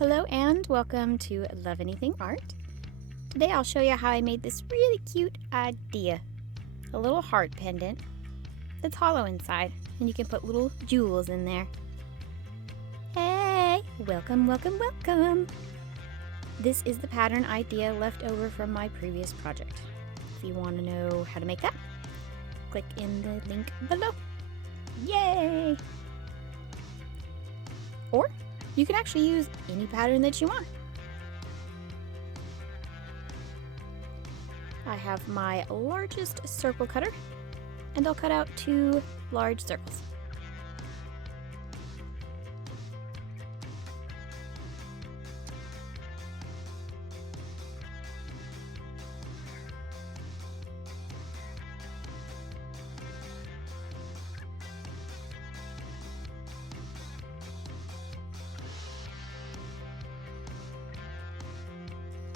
Hello and welcome to Love Anything Art. Today I'll show you how I made this really cute idea. A little heart pendant that's hollow inside, and you can put little jewels in there. Hey! Welcome, welcome, welcome! This is the pattern idea left over from my previous project. If you want to know how to make that, click in the link below. Yay! Or you can actually use any pattern that you want. I have my largest circle cutter, and I'll cut out 2 large circles.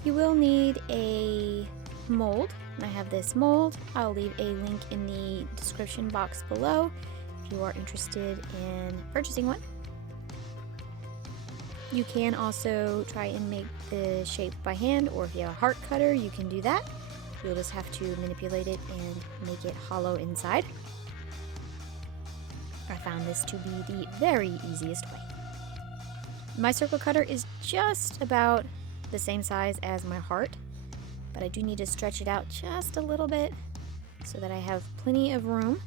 You will need a mold. I have this mold. I'll leave a link in the description box below if you are interested in purchasing one. You can also try and make the shape by hand, or if you have a heart cutter, you can do that. You'll just have to manipulate it and make it hollow inside. I found this to be the very easiest way. My circle cutter is just about the same size as my heart, but I do need to stretch it out just a little bit so that I have plenty of room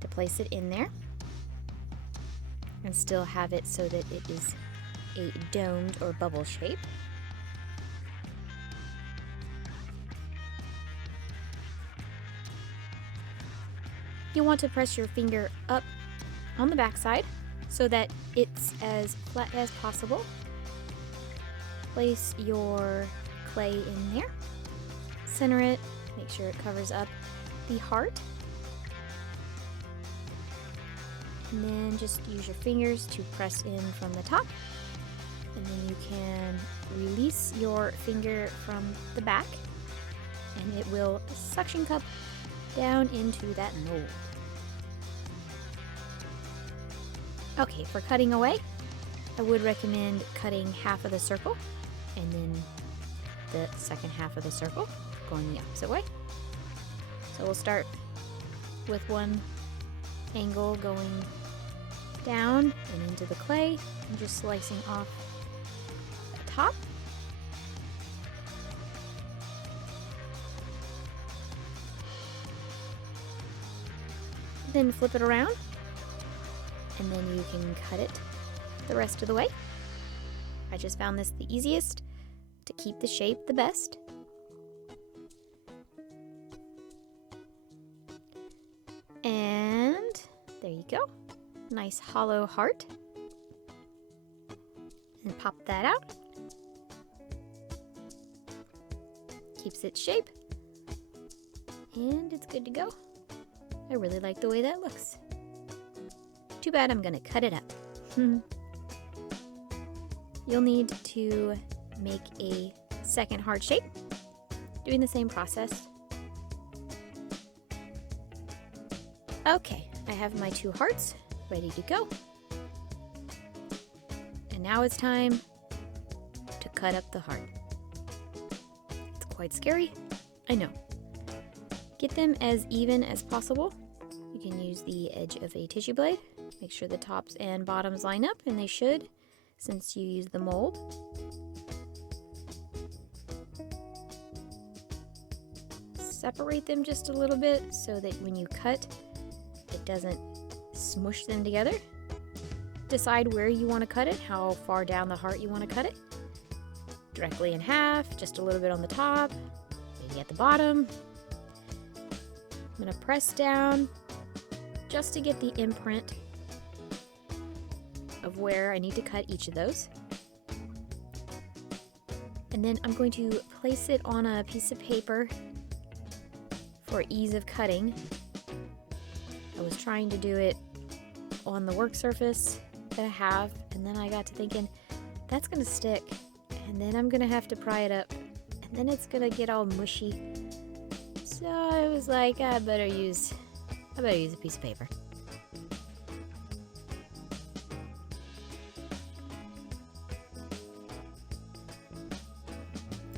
to place it in there and still have it so that it is a domed or bubble shape. You want to press your finger up on the back side so that it's as flat as possible. Place your clay in there, center it, make sure it covers up the heart, and then just use your fingers to press in from the top, and then you can release your finger from the back and it will suction cup down into that mold. Okay, for cutting away, I would recommend cutting half of the circle and then the second half of the circle going the opposite way. So we'll start with one angle going down and into the clay and just slicing off the top. Then flip it around and then you can cut it the rest of the way. I just found this the easiest to keep the shape the best. And there you go. Nice hollow heart. And pop that out. Keeps its shape. And it's good to go. I really like the way that looks. Too bad I'm gonna cut it up. You'll need to make a second heart shape, doing the same process. Okay, I have my 2 hearts ready to go. And now it's time to cut up the heart. It's quite scary, I know. Get them as even as possible. You can use the edge of a tissue blade. Make sure the tops and bottoms line up, and they should, since you use the mold. Separate them just a little bit so that when you cut, it doesn't smush them together. Decide where you want to cut it, how far down the heart you want to cut it. Directly in half, just a little bit on the top, maybe at the bottom. I'm going to press down just to get the imprint of where I need to cut each of those. And then I'm going to place it on a piece of paper for ease of cutting. I was trying to do it on the work surface that I have, and then I got to thinking, that's gonna stick, and then I'm gonna have to pry it up, and then it's gonna get all mushy. So I was like, I better use a piece of paper.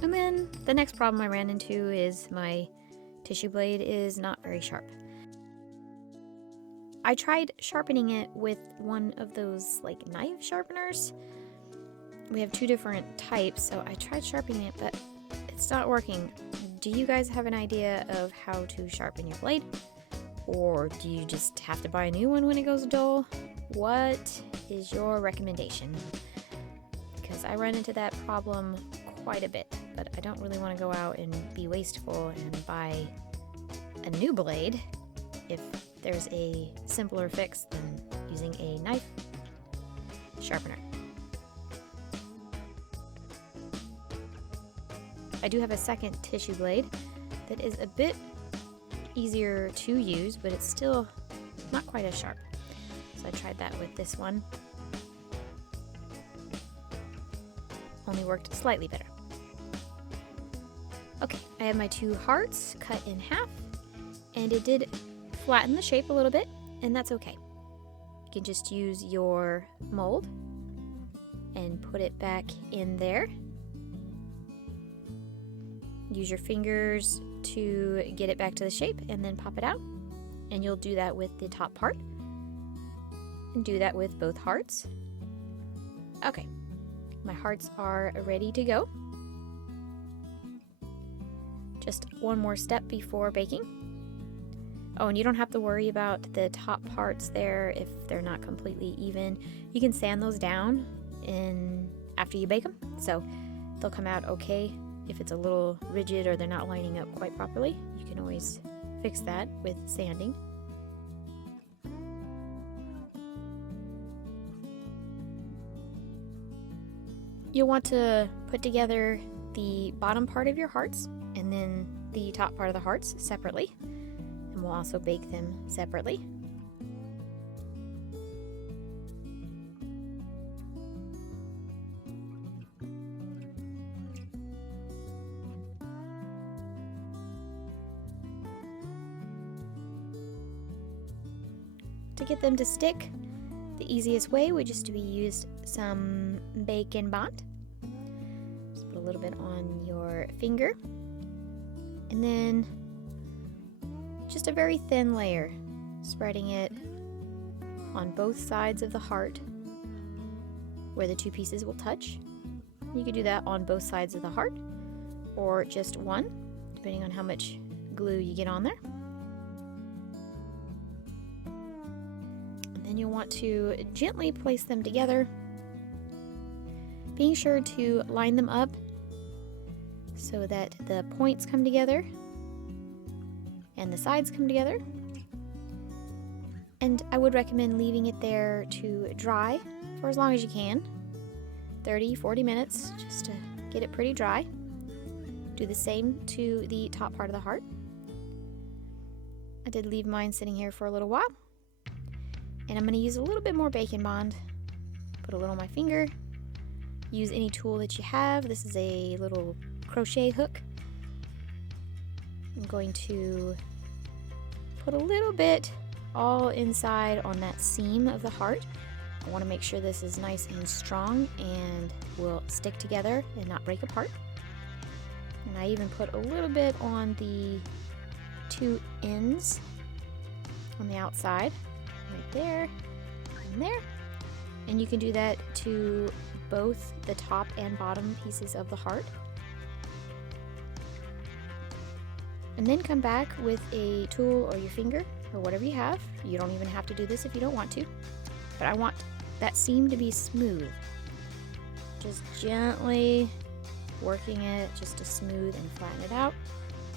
And then the next problem I ran into is my tissue blade is not very sharp. I tried sharpening it with one of those like knife sharpeners. We have two different types, so I tried sharpening it, but it's not working. Do you guys have an idea of how to sharpen your blade? Or do you just have to buy a new one when it goes dull? What is your recommendation? Because I run into that problem quite a bit, but I don't really want to go out and be wasteful and buy a new blade if there's a simpler fix than using a knife sharpener. I do have a second tissue blade that is a bit easier to use, but it's still not quite as sharp. So I tried that with this one. Only worked slightly better. Okay, I have my two hearts cut in half, and it did flatten the shape a little bit, and that's okay. You can just use your mold and put it back in there. Use your fingers to get it back to the shape and then pop it out. And you'll do that with the top part. And do that with both hearts. Okay, my hearts are ready to go. Just one more step before baking. Oh, and you don't have to worry about the top parts there if they're not completely even. You can sand those down after you bake them, so they'll come out okay. If it's a little rigid or they're not lining up quite properly, you can always fix that with sanding. You'll want to put together the bottom part of your hearts and then the top part of the hearts separately. And we'll also bake them separately. To get them to stick, the easiest way would just be use some bacon bond. Just put a little bit on your finger, and then just a very thin layer, spreading it on both sides of the heart where the two pieces will touch. You could do that on both sides of the heart or just one, depending on how much glue you get on there. And you'll want to gently place them together, being sure to line them up so that the points come together and the sides come together. And I would recommend leaving it there to dry for as long as you can, 30-40 minutes, just to get it pretty dry. Do the same to the top part of the heart. I did leave mine sitting here for a little while. And I'm going to use a little bit more bacon bond. Put a little on my finger. Use any tool that you have. This is a little crochet hook. I'm going to put a little bit all inside on that seam of the heart. I want to make sure this is nice and strong and will stick together and not break apart. And I even put a little bit on the two ends on the outside. Right there and there. And you can do that to both the top and bottom pieces of the heart. And then come back with a tool or your finger or whatever you have. You don't even have to do this if you don't want to. But I want that seam to be smooth. Just gently working it just to smooth and flatten it out,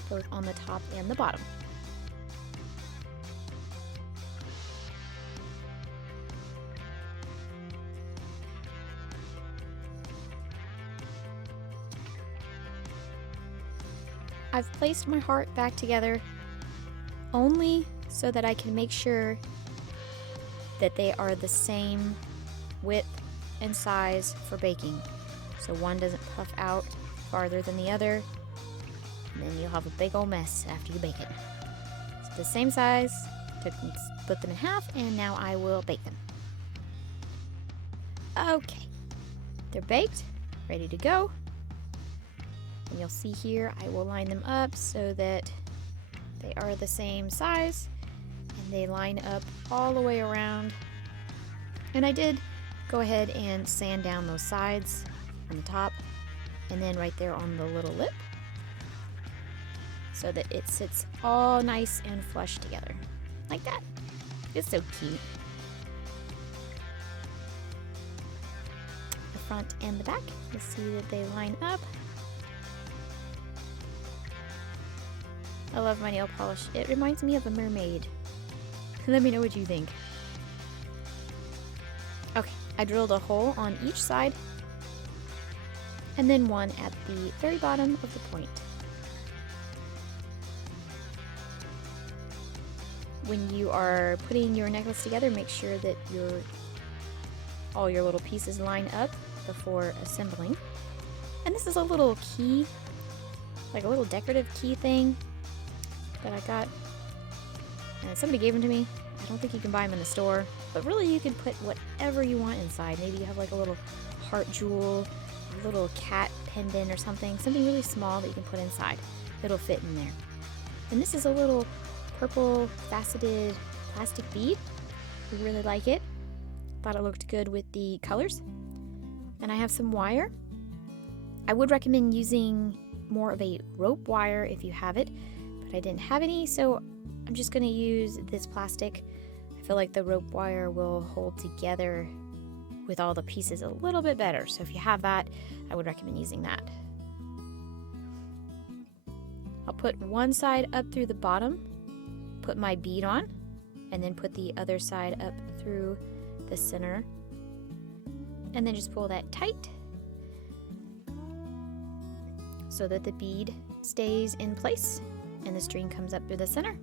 both on the top and the bottom. I've placed my heart back together only so that I can make sure that they are the same width and size for baking. So one doesn't puff out farther than the other, and then you'll have a big old mess after you bake it. So the same size, split them in half, and now I will bake them. Okay, they're baked, ready to go. And you'll see here, I will line them up so that they are the same size and they line up all the way around. And I did go ahead and sand down those sides on the top and then right there on the little lip so that it sits all nice and flush together like that. It's so cute. The front and the back, you'll see that they line up. I love my nail polish. It reminds me of a mermaid. Let me know what you think. Okay, I drilled a hole on each side and then one at the very bottom of the point. When you are putting your necklace together, make sure that all your little pieces line up before assembling. And this is a little key, like a little decorative key thing that I got. And somebody gave them to me. I don't think you can buy them in the store, but really you can put whatever you want inside. Maybe you have like a little heart jewel, a little cat pendant or something really small that you can put inside. It'll fit in there. And this is a little purple faceted plastic bead. We really like it. Thought it looked good with the colors. And I have some wire. I would recommend using more of a rope wire if you have it, but I didn't have any, so I'm just going to use this plastic. I feel like the rope wire will hold together with all the pieces a little bit better. So if you have that, I would recommend using that. I'll put one side up through the bottom, put my bead on, and then put the other side up through the center, and then just pull that tight so that the bead stays in place and the string comes up through the center.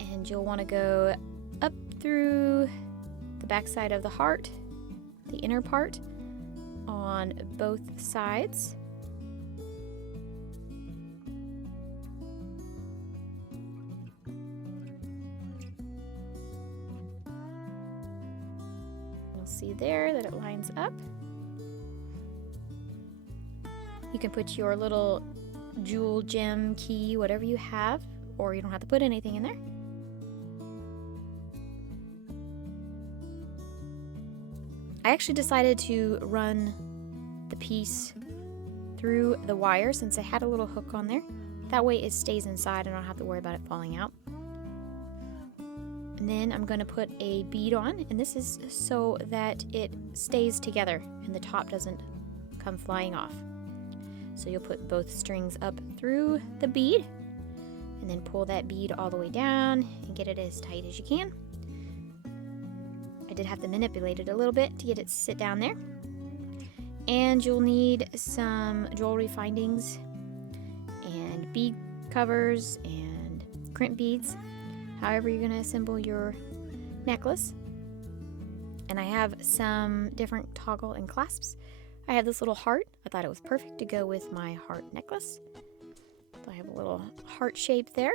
And you'll want to go up through the back side of the heart, the inner part, on both sides. You'll see there that it lines up. You can put your little jewel, gem, key, whatever you have, or you don't have to put anything in there. I actually decided to run the piece through the wire since I had a little hook on there. That way it stays inside and I don't have to worry about it falling out. And then I'm going to put a bead on, and this is so that it stays together and the top doesn't come flying off. So you'll put both strings up through the bead and then pull that bead all the way down and get it as tight as you can. I did have to manipulate it a little bit to get it to sit down there. And you'll need some jewelry findings and bead covers and crimp beads, however you're going to assemble your necklace. And I have some different toggle and clasps. I have this little heart. I thought it was perfect to go with my heart necklace. So I have a little heart shape there.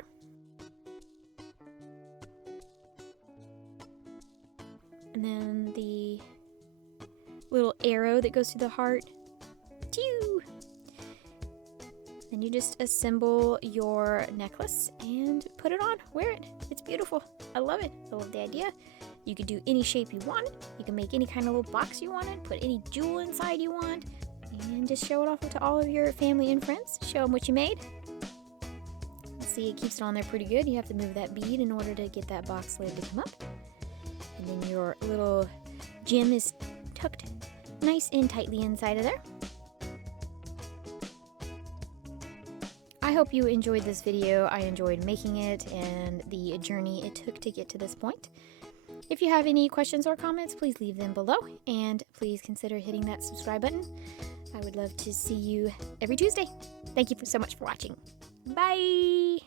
And then the little arrow that goes through the heart. Pew! Then you just assemble your necklace and put it on. Wear it. It's beautiful. I love it. I love the idea. You could do any shape you want. You can make any kind of little box you wanted. Put any jewel inside you want. And just show it off to all of your family and friends. Show them what you made. See, it keeps it on there pretty good. You have to move that bead in order to get that box lid to come up. And then your little gem is tucked nice and tightly inside of there. I hope you enjoyed this video. I enjoyed making it and the journey it took to get to this point. If you have any questions or comments, please leave them below, and please consider hitting that subscribe button. I would love to see you every Tuesday. Thank you so much for watching. Bye!